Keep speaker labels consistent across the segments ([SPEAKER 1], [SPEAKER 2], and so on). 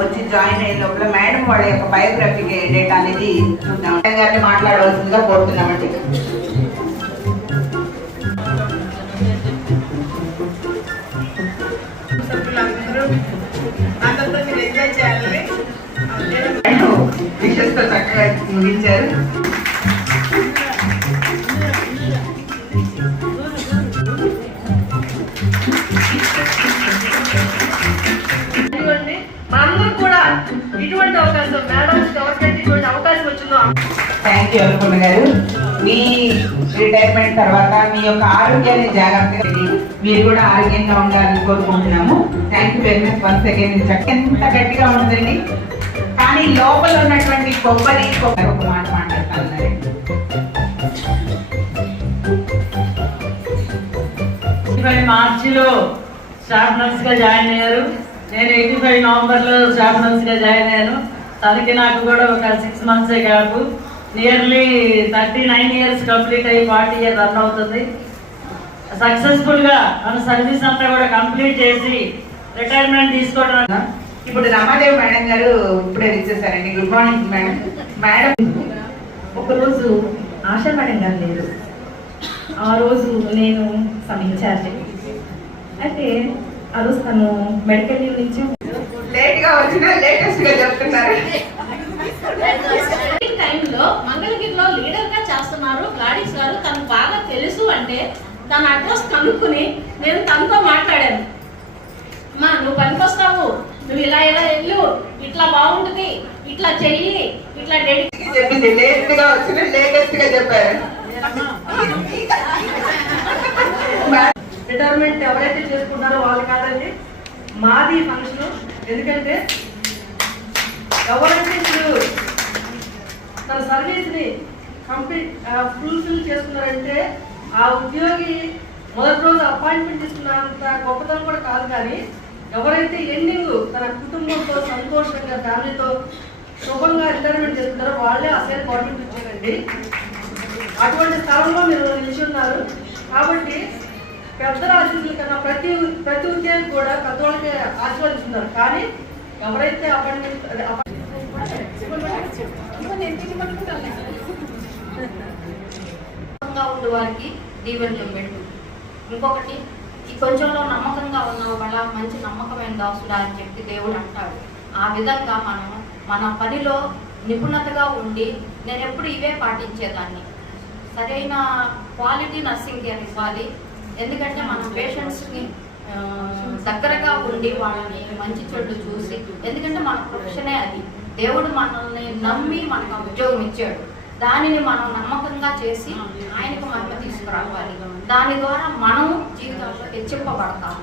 [SPEAKER 1] వచ్చి జాయిన్ అయిన లోపల మేడం వాళ్ళ యొక్క బయోగ్రఫీ డేటా అనేది చూద్దాం. మేడం గారిని మాట్లాడవలసిందిగా కోరుతున్నామండి.
[SPEAKER 2] అందరితో
[SPEAKER 1] మేడం చక్కగా ముగించారు.
[SPEAKER 3] కూడా ఇటువంటి అవకాశం మేడం గవర్నమెంట్ ఇటువంటి అవకాశం వచ్చిందో
[SPEAKER 1] థ్యాంక్ యూ అనుకున్న గారు. మీ రిటైర్మెంట్ తర్వాత మీ యొక్క ఆరోగ్యాన్ని జాగ్రత్తగా మీరు కూడా ఆరోగ్యంగా ఉండాలని కోరుకుంటున్నాము. Thank you very much one second ఎంత గట్టిగా ఉంటుందండి. కానీ లోపల ఉన్నటువంటి కొబ్బరి కొబ్బరి ఒక మాట మాట్లాడుతున్నారు
[SPEAKER 4] ఇరవై మార్చిలో స్టాఫ్ నర్స్గా జాయిన్ అయ్యారు. నేను ఎయిటీ ఫైవ్ నవంబర్లో స్టాఫ్ జాయిన్ అయ్యాను. తనకి నాకు కూడా ఒక six మంత్సే gap nearly thirty nine years complete అయ్యి ఫార్టీ ఇయర్ రన్ అవుతుంది. సక్సెస్ఫుల్గా మన సర్వీస్ అంతా కూడా కంప్లీట్ చేసి రిటైర్మెంట్ తీసుకోవడం
[SPEAKER 1] ఇప్పుడు రమాదేవి మేడం గారు ఇప్పుడే ఇచ్చేసారండి గుడ్ మార్నింగ్ మేడం మేడం
[SPEAKER 5] ఒకరోజు ఆశా మేడం గారు లేరు. ఆ రోజు నేను సమ్ అయితే తను మెడికల్ లీవ్ నుంచి
[SPEAKER 1] లేట్గా వచ్చినా లేటెస్ట్గా చెప్తున్నారు
[SPEAKER 6] టైంలో మంగళగిరిలో లీడర్గా చేస్తున్నారు గాడీస్ గారు. తనకు బాగా తెలుసు అంటే తన అడ్రస్ కనుక్కుని నేను తనతో మాట్లాడాను. అమ్మా నువ్వు పనికొస్తావు. నువ్వు ఇలా ఇలా వెళ్ళు. ఇట్లా బాగుంటుంది. ఇట్లా చెయ్యి. ఇట్లా డెడికేట్
[SPEAKER 1] చెప్పింది లేట్గా వచ్చిన లేటెస్ట్గా చెప్పారు
[SPEAKER 3] రిటైర్మెంట్ ఎవరైతే చేసుకుంటారో వాళ్ళు కాదండి. మాది ఫంక్షన్. ఎందుకంటే ఎవరైతే ఇప్పుడు తన సర్వీస్ని కంప్లీట్ ఫుల్ఫిల్ చేసుకున్నారంటే ఆ ఉద్యోగి మొదటి రోజు అపాయింట్మెంట్ తీసుకున్నంత గొప్పతనం కూడా కాదు కానీ ఎవరైతే ఎండింగ్ తన కుటుంబంతో సంతోషంగా ఫ్యామిలీతో శుభంగా రిటైర్మెంట్ చేస్తున్నారో వాళ్ళే అసలు గవర్నమెంట్ ఇచ్చారండి. అటువంటి స్థలంలో మీరు నిలిచి ఉన్నారు కాబట్టి పెద్దల ఆశీస్సుల కన్నా ప్రతి ప్రతి ఉద్యోగి కూడా పెద్దవాళ్ళకి ఆశీర్వదిస్తున్నారు. కానీ ఎవరైతే అపాయింట్మెంట్
[SPEAKER 6] నమ్మకంగా ఉండే వారికి దీవెనలు పెట్టు ఇంకొకటి ఈ కొంచెంలో నమ్మకంగా ఉన్నావు వాళ్ళ మంచి నమ్మకమైన దాసుడా అని చెప్పి దేవుడు అంటాడు. ఆ విధంగా మనం మన పనిలో నిపుణతగా ఉండి నేను ఎప్పుడు ఇవే పాటించేదాన్ని. సరైన క్వాలిటీ నర్సింగ్ కేర్ ఇవ్వాలి. ఎందుకంటే మనం పేషెంట్స్ని దగ్గరగా ఉండి వాళ్ళని మంచి చెడు చూసి ఎందుకంటే మన ప్రొఫెషనే అది. దేవుడు మనల్ని నమ్మి మనకు ఉద్యోగం ఇచ్చాడు. దానిని మనం నమ్మకంగా చేసి ఆయనకు మహిమ తీసుకురావాలి. దాని ద్వారా మనం జీవితంలో హెచ్చింపబడతాము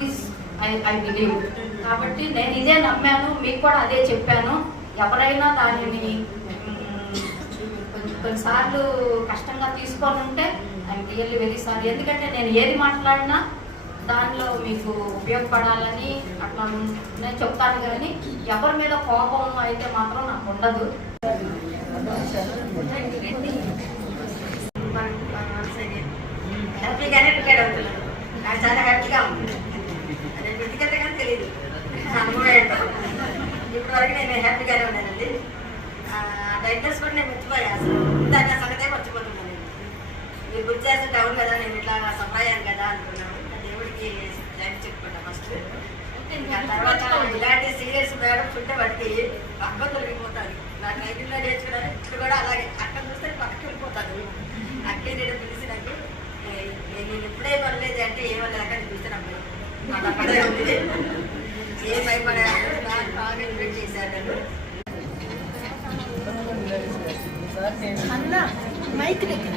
[SPEAKER 6] దిస్ ఐ ఐ బిలీవ్ కాబట్టి నేను ఇదే నమ్మాను మీకు కూడా అదే చెప్పాను. ఎవరైనా దానిని కొన్నిసార్లు కష్టంగా తీసుకొని ఉంటే ఐఎమ్ రియల్లీ వెరీ సారీ ఎందుకంటే నేను ఏది మాట్లాడినా దానిలో మీకు ఉపయోగపడాలని అట్లా నేను చెప్తాను కానీ ఎవరి మీద కోపం అయితే మాత్రం నాకు ఉండదు.
[SPEAKER 7] హ్యాపీగానే ప్రిపేర్ అవుతున్నాను నాకు చాలా హ్యాపీగా ఉంది అదే వ్యక్తిగతంగా కానీ తెలియదు అనుభవం నేను హ్యాపీగానే ఉన్నానండి డైరెక్టర్స్ కూడా నేను మర్చిపోయా అసలు ఇందాక సంగతే మర్చిపోతున్నాను నేను మీరు టౌన్ కదా నేను ఇట్లా సంపాయాను కదా అనుకున్నాను. దేవుడికి థ్యాంక్స్ చెప్పుకుంటా ఫస్ట్ తర్వాత ఇలాంటి సీరియస్ మేడం చుట్టే వాటికి పక్క తొలగిపోతాను నా ట్రైనింగ్లో నేర్చుకున్నాను ఇప్పుడు కూడా అలాగే అక్కడ చూస్తే పక్కకి వెళ్ళిపోతాను అక్కే నేను పిలిచి నాకు నేను ఇప్పుడే పడలేదు అంటే ఏమన్నా అక్కడ చూసినప్పుడు నాకు అక్కడే ఉంది ఏం భయపడారు నాకు బాగా ఇన్వైట్ చేశారు నన్ను
[SPEAKER 2] మైక్ దగ్గర